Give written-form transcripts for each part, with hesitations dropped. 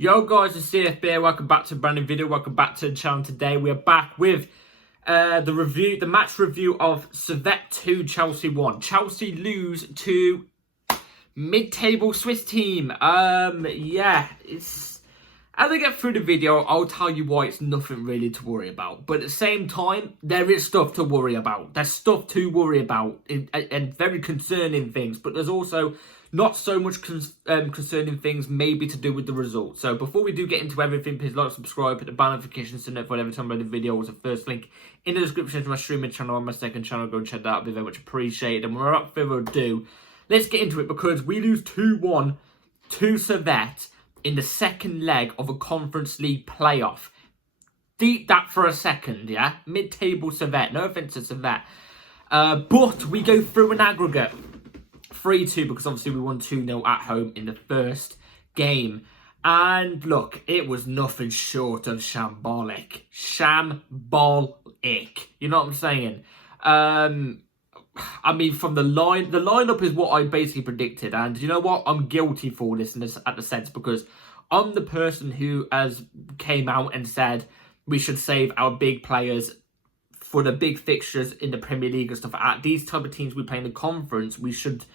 Yo guys, it's CFB. Welcome back to a brand new video. Welcome back to the channel. Today we are back with the match review of Servette 2, Chelsea 1. Chelsea lose to mid-table Swiss team. As I get through the video, I'll tell you why it's nothing really to worry about. But at the same time, there is stuff to worry about. There's stuff to worry about and very concerning things. But there's also not so much concerning things maybe to do with the results. So before we do get into everything, please like, subscribe, hit the bell notifications to notify every time I upload a video. The first link in the description to my streaming channel and my second channel. Go and check that out. It'd be very much appreciated. And without further ado, let's get into it because we lose 2-1 to Servette in the second leg of a Conference League playoff. Deep that for a second, yeah? Mid-table Servette. No offence to Servette. But we go through an aggregate 3-2 because obviously we won 2-0 at home in the first game. And look, it was nothing short of shambolic. Shambolic. You know what I'm saying? I mean, from the lineup is what I basically predicted. And you know what? I'm guilty for this at the sense because I'm the person who came out and said we should save our big players for the big fixtures in the Premier League and stuff. At these type of teams we play in the conference, we should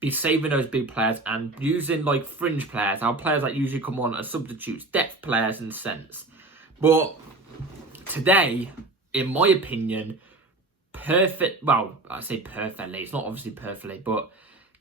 be saving those big players and using like fringe players, our players that usually come on as substitutes, depth players in a sense. But today, in my opinion, well, I say perfectly, it's not obviously perfectly, but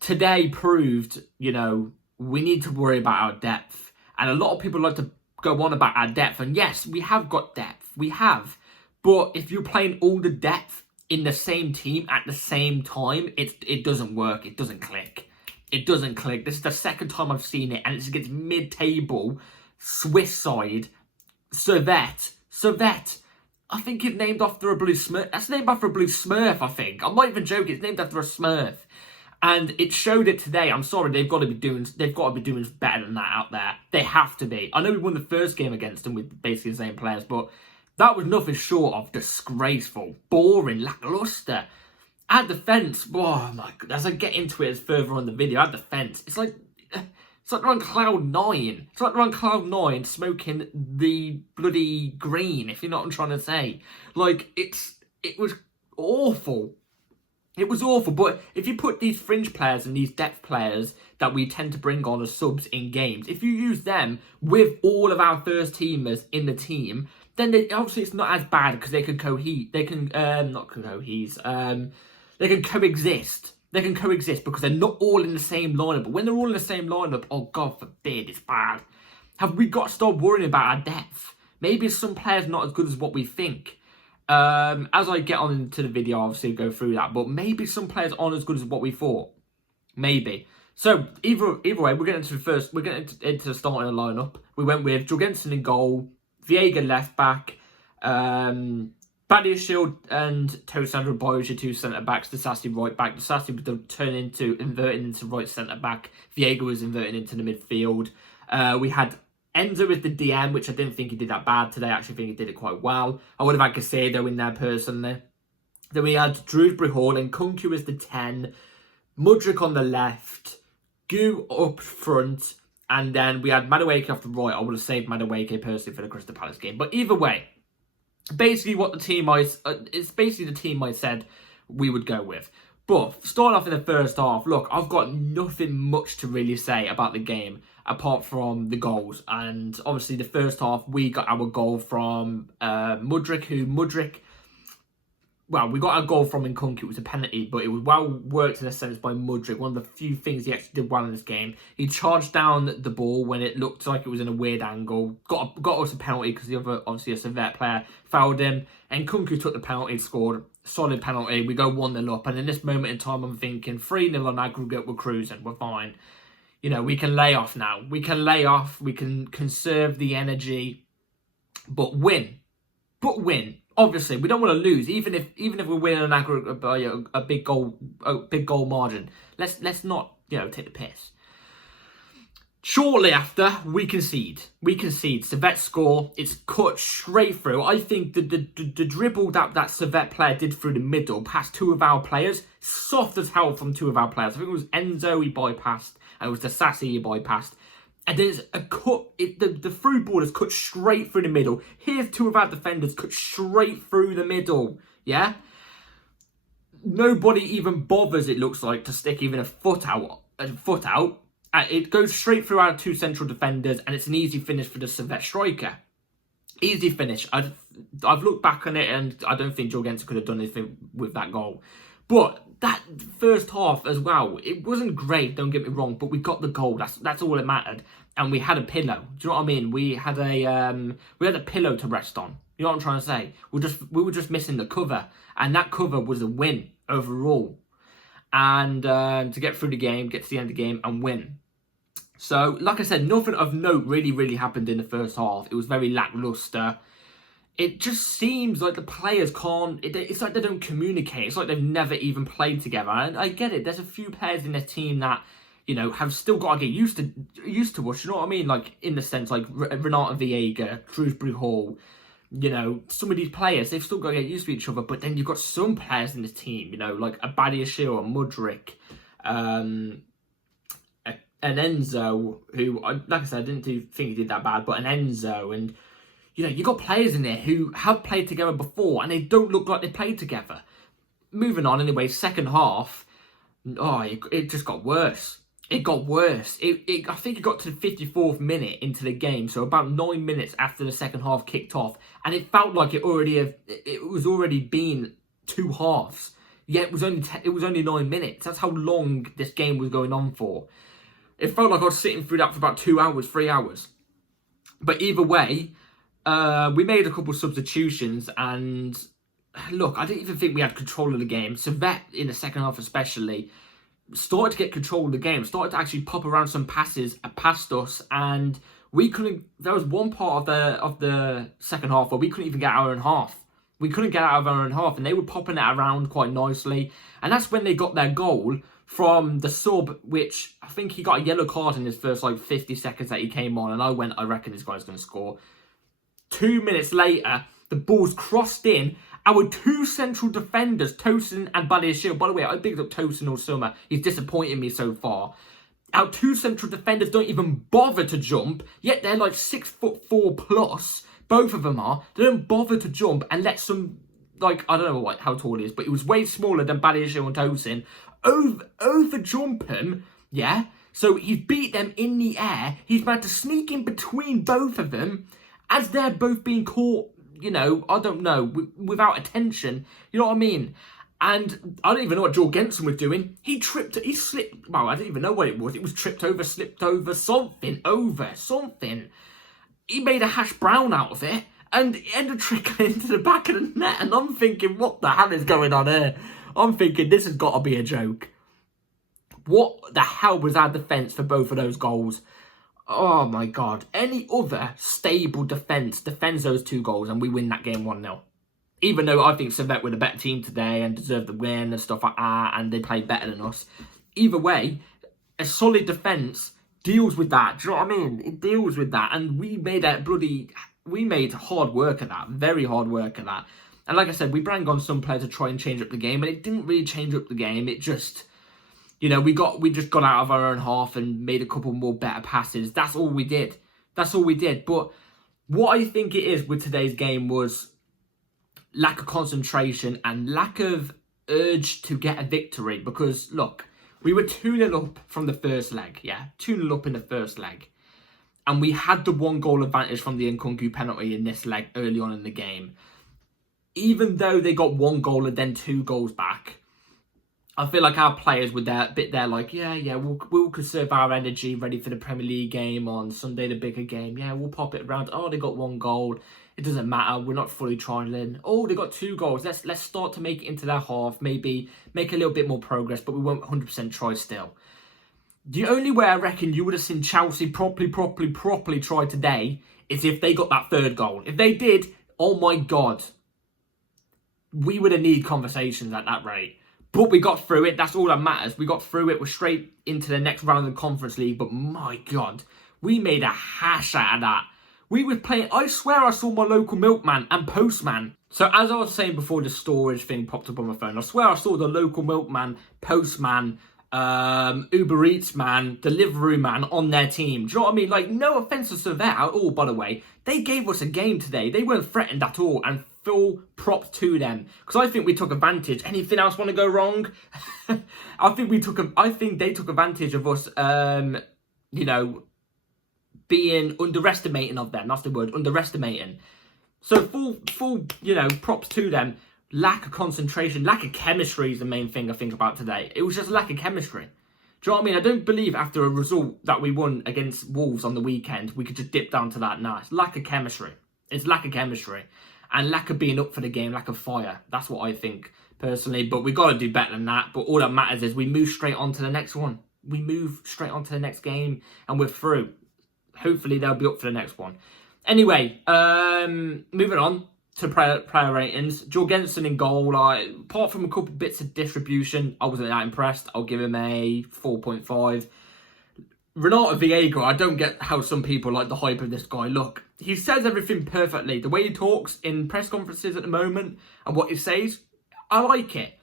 today proved, you know, we need to worry about our depth. And a lot of people like to go on about our depth. And yes, we have got depth. We have. But if you're playing all the depth in the same team at the same time, it doesn't work. It doesn't click. It doesn't click. This is the second time I've seen it. And it's against mid-table, Swiss side, Servette. Servette. I think it's named after a blue Smurf. That's named after a blue Smurf, I think. I'm not even joking. It's named after a Smurf. And it showed it today. I'm sorry, they've got to be doing better than that out there. They have to be. I know we won the first game against them with basically the same players, but that was nothing short of disgraceful, boring, lackluster. Our defence, oh my god, as I get into it further on the video, our defence, it's like they're on cloud 9. It's like they're on cloud 9 smoking the bloody green, if you know what I'm trying to say. Like, it was awful. It was awful, but if you put these fringe players and these depth players that we tend to bring on as subs in games, if you use them with all of our first teamers in the team, then obviously it's not as bad because they can coexist. They can coexist. They can coexist because they're not all in the same lineup. But when they're all in the same lineup, oh God forbid, it's bad. Have we got to start worrying about our depth? Maybe some players not as good as what we think. As I get on into the video, obviously go through that. But maybe some players aren't as good as what we thought. Maybe. So either way, we're getting into the starting lineup. We went with Jorgensen in goal, Viega left back, Badiashile and Tosandro Boyos, your two centre backs. Disasi right back. Disasi was inverting into right centre back. Viega was inverting into the midfield. We had Enzo with the DM, which I didn't think he did that bad today. I actually think he did it quite well. I would have had Casado in there personally. Then we had Drewsbury Hall and Kunku as the 10. Mudryk on the left. Gu up front. And then we had Madueke off the right. I would have saved Madueke personally for the Crystal Palace game. But either way, basically what it's basically the team I said we would go with. But starting off in the first half, look, I've got nothing much to really say about the game apart from the goals. And obviously the first half, we got our goal from Mudryk, well, we got our goal from Nkunku. It was a penalty, but it was well worked in a sense by Mudryk. One of the few things he actually did well in this game. He charged down the ball when it looked like it was in a weird angle. Got us a penalty because the other, obviously a Servette player, fouled him. And Nkunku took the penalty, scored. Solid penalty. We go 1-0 up. And in this moment in time, I'm thinking 3-0 on aggregate, we're cruising. We're fine. You know, we can lay off now. We can lay off. We can conserve the energy. But win. Obviously, we don't want to lose, even if we're winning an aggregate by a big goal margin. Let's not, you know, take the piss. Shortly after, we concede. Servette score. It's cut straight through. I think the dribble that Servette player did through the middle past two of our players, soft as hell from two of our players. I think it was Enzo he bypassed, and it was Disasi he bypassed. And there's a cut, the through ball is cut straight through the middle. Here's two of our defenders cut straight through the middle, yeah? Nobody even bothers, it looks like, to stick even a foot out. It goes straight through our two central defenders, and it's an easy finish for the Servette striker. Easy finish. I've looked back on it, and I don't think Jorgensen could have done anything with that goal. But that first half as well, it wasn't great, don't get me wrong, but we got the goal. That's all that mattered. And we had a pillow. Do you know what I mean? We had a pillow to rest on. You know what I'm trying to say? We were just missing the cover, and that cover was a win overall. And to get through the game, get to the end of the game, and win. So, like I said, nothing of note really happened in the first half. It was very lackluster. It just seems like the players can't... It's like they don't communicate. It's like they've never even played together. And I get it. There's a few players in their team that, you know, have still got to get used to us. You know what I mean? Like, in the sense, like Renata Viega, Shrewsbury Hall, you know, some of these players, they've still got to get used to each other. But then you've got some players in the team, you know, like Abadiashile, Mudryk, an Enzo, who, like I said, I didn't think he did that bad, but an Enzo, and, you know, you got players in there who have played together before, and they don't look like they played together. Moving on, anyway, second half, it just got worse. It got worse. I think it got to the 54th minute into the game, so about 9 minutes after the second half kicked off, and it felt like it was already been two halves. Yet it was only 9 minutes. That's how long this game was going on for. It felt like I was sitting through that for about 2 hours, 3 hours. But either way, we made a couple of substitutions, and look, I didn't even think we had control of the game. Servette, in the second half especially, started to get control of the game, started to actually pop around some passes past us, and we couldn't... There was one part of the second half where we couldn't even get our own half. We couldn't get out of our own half, and they were popping it around quite nicely. And that's when they got their goal from the sub, which I think he got a yellow card in his first, 50 seconds that he came on. And I reckon this guy's going to score. 2 minutes later, the ball's crossed in. Our two central defenders, Tosin and Badiashile. By the way, I picked up Tosin all summer. He's disappointed me so far. Our two central defenders don't even bother to jump, yet they're like 6'4" plus. Both of them are. They don't bother to jump and let some, I don't know how tall he is, but he was way smaller than Badiashile and Tosin. Over jump him, yeah? So he's beat them in the air. He's managed to sneak in between both of them as they're both being caught, you know, I don't know, without attention. You know what I mean? And I don't even know what Jorgensen was doing. He slipped, well, I didn't even know what it was. It was tripped over, slipped over, something. He made a hash brown out of it, and it ended up trickling into the back of the net, and I'm thinking, what the hell is going on here? I'm thinking, this has got to be a joke. What the hell was our defence for both of those goals? Oh my God. Any other stable defence defends those two goals, and we win that game 1-0. Even though I think Servette were the better team today and deserved the win and stuff like that, and they played better than us. Either way, a solid defence deals with that. Do you know what I mean? It deals with that, and we made hard work of that, very hard work of that. And like I said, we brought on some players to try and change up the game, and it didn't really change up the game. It just, you know, we just got out of our own half and made a couple more better passes. That's all we did. But what I think it is with today's game was lack of concentration and lack of urge to get a victory. Because look, we were 2-0 up from the first leg, yeah? 2-0 up in the first leg. And we had the 1 goal advantage from the Nkunku penalty in this leg early on in the game. Even though they got 1 goal and then 2 goals back, I feel like our players were there, we'll conserve our energy, ready for the Premier League game on Sunday, the bigger game. Yeah, we'll pop it around. Oh, they got 1 goal. It doesn't matter. We're not fully trialing. Oh, they got 2 goals. Let's start to make it into their half. Maybe make a little bit more progress, but we won't 100% try still. The only way I reckon you would have seen Chelsea properly try today is if they got that 3rd goal. If they did, oh my God, we would have needed conversations at that rate. But we got through it. That's all that matters. We got through it. We're straight into the next round of the Conference League. But my God, we made a hash out of that. We were playing... I swear I saw my local milkman and postman. So as I was saying before the storage thing popped up on my phone, I swear I saw the local milkman, postman, Uber Eats man, Deliveroo man on their team. Do you know what I mean? Like, no offense to Servette at all, by the way. They gave us a game today. They weren't threatened at all, and full props to them, because I think we took advantage. Anything else want to go wrong? I think they took advantage of us. You know, being underestimating of them. That's the word, underestimating. So full, you know, props to them. Lack of concentration, lack of chemistry is the main thing I think about today. It was just lack of chemistry. Do you know what I mean? I don't believe after a result that we won against Wolves on the weekend, we could just dip down to that. Nah, it's lack of chemistry. It's lack of chemistry. And lack of being up for the game, lack of fire. That's what I think, personally. But we got to do better than that. But all that matters is we move straight on to the next one. We move straight on to the next game and we're through. Hopefully they'll be up for the next one. Anyway, moving on to player ratings. Jorgensen in goal. Apart from a couple bits of distribution, I wasn't that impressed. I'll give him a 4.5. Renato Viega, I don't get how some people like the hype of this guy. Look, he says everything perfectly. The way he talks in press conferences at the moment and what he says, I like it.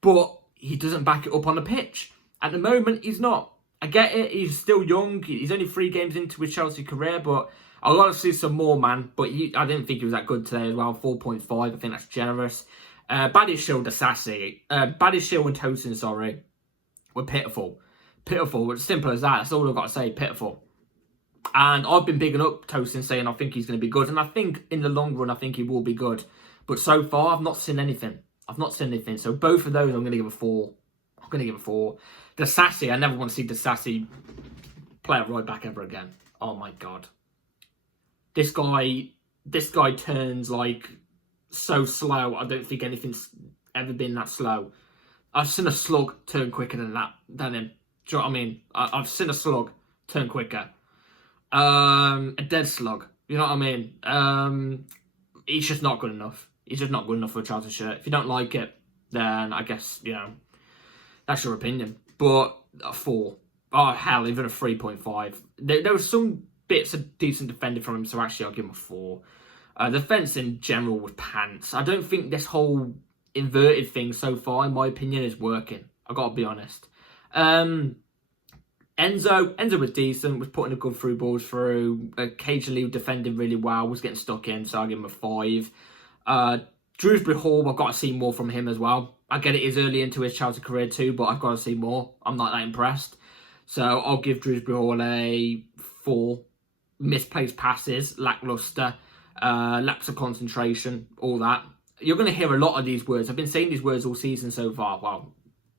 But he doesn't back it up on the pitch. At the moment, he's not. I get it. He's still young. He's only 3 games into his Chelsea career, but I want to see some more, man. But I didn't think he was that good today as well. 4.5. I think that's generous. Badiashile, Disasi. Badiashile and Tosin, sorry, were pitiful. Pitiful. It's simple as that. That's all I've got to say. Pitiful. And I've been bigging up Tosin, saying I think he's going to be good. And I think in the long run, I think he will be good. But so far, I've not seen anything. So both of those, I'm going to give a 4. Disasi, I never want to see Disasi play a right back ever again. Oh my God. This guy turns like so slow. I don't think anything's ever been that slow. I've seen a slug turn quicker than him. Do you know what I mean? I've seen a slug turn quicker. A dead slug. You know what I mean? He's just not good enough. He's just not good enough for a Chelsea shirt. If you don't like it, then I guess, you know, that's your opinion. But a 4. Oh, hell, even a 3.5. There was some bits of decent defending from him, so actually I'll give him a 4. Defence in general was pants. I don't think this whole inverted thing so far, in my opinion, is working. I've got to be honest. Enzo was decent, was putting a good through balls through, occasionally defending really well, was getting stuck in, so I'll give him a 5. Drewsbury Hall, I've got to see more from him as well. I get it is early into his Chelsea career too, but I've got to see more. I'm not that impressed. So I'll give Drewsbury Hall a 4. Misplaced passes, lacklustre, lapse of concentration, all that. You're going to hear a lot of these words. I've been saying these words all season so far. Well,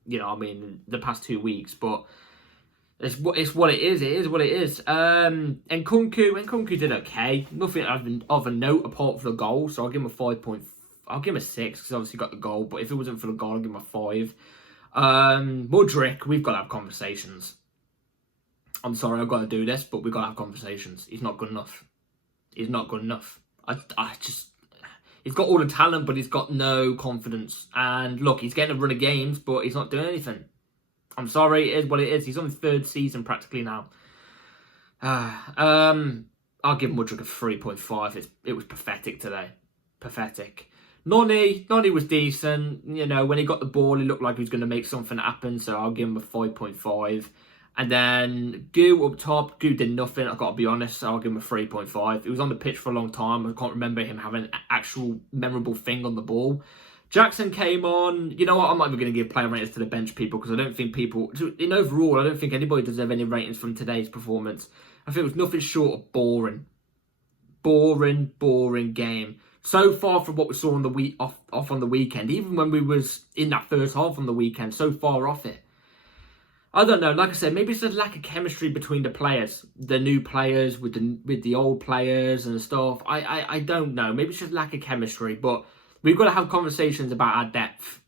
you know, I mean, the past 2 weeks, but it's what it is. It is what it is. And Nkunku did okay. Nothing of a note apart from the goal. So I'll give him a 5. I'll give him a 6 because obviously got the goal. But if it wasn't for the goal, I'll give him a 5. Mudryk, we've got to have conversations. I'm sorry, I've got to do this, but we've got to have conversations. He's not good enough. He's not good enough. He's got all the talent, but he's got no confidence. And look, he's getting a run of games, but he's not doing anything. I'm sorry, it is what it is. He's on his 3rd season practically now. I'll give Mudryk a 3.5. It was pathetic today. Pathetic. Noni was decent. You know, when he got the ball, he looked like he was going to make something happen. So I'll give him a 5.5. And then Gu up top. Gu did nothing, I've got to be honest. So I'll give him a 3.5. He was on the pitch for a long time. I can't remember him having an actual memorable thing on the ball. Jackson came on. You know what? I'm not even going to give player ratings to the bench people because I don't think people... In overall, I don't think anybody deserves any ratings from today's performance. I think it was nothing short of boring. Boring game. So far from what we saw on the week off on the weekend, even when we was in that first half on the weekend, so far off it. I don't know. Like I said, maybe it's a lack of chemistry between the players, the new players with the old players and stuff. I don't know. Maybe it's just lack of chemistry, but we've got to have conversations about our depth.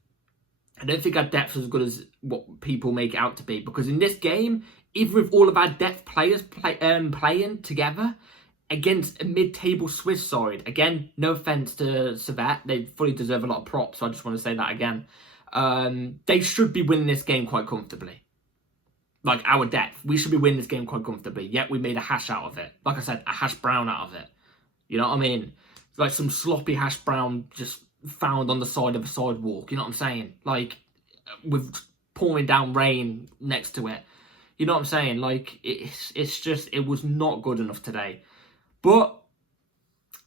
I don't think our depth is as good as what people make it out to be, because in this game, even with all of our depth players playing together against a mid-table Swiss side, again, no offence to Servette, they fully deserve a lot of props, so I just want to say that again. They should be winning this game quite comfortably. Like, our depth, we should be winning this game quite comfortably, yet we made a hash out of it. Like I said, a hash brown out of it. You know what I mean? It's like some sloppy hash brown just found on the side of a sidewalk, you know what I'm saying? Like, with pouring down rain next to it. You know what I'm saying? Like, it's just, it was not good enough today. But,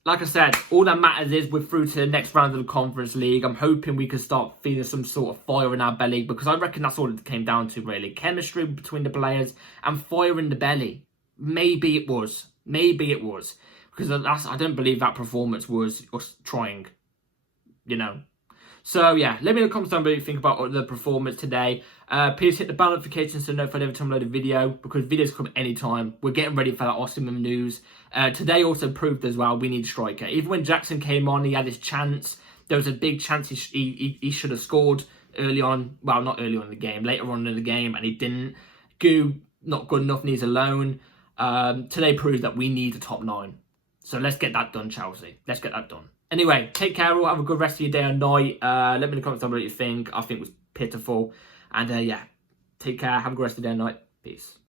like I said, all that matters is we're through to the next round of the Conference League. I'm hoping we can start feeling some sort of fire in our belly, because I reckon that's all it came down to, really. Chemistry between the players and fire in the belly. Maybe it was. Maybe it was. Because I don't believe that performance was us trying, you know. So, yeah, let me know in the comments down below what you think about the performance today. Please hit the bell notifications to notify every time I load a video, because videos come anytime. We're getting ready for that Osimhen news. Today also proved as well we need a striker. Even when Jackson came on, he had his chance. There was a big chance he should have scored early on. Well, not early on in the game, later on in the game, and he didn't. Gu, not good enough, needs a loan. Today proves that we need a top 9. So let's get that done, Chelsea. Let's get that done. Anyway, take care all. Have a good rest of your day and night. Let me know in the comments down below what you think. I think it was pitiful. And yeah, take care. Have a good rest of the day and night. Peace.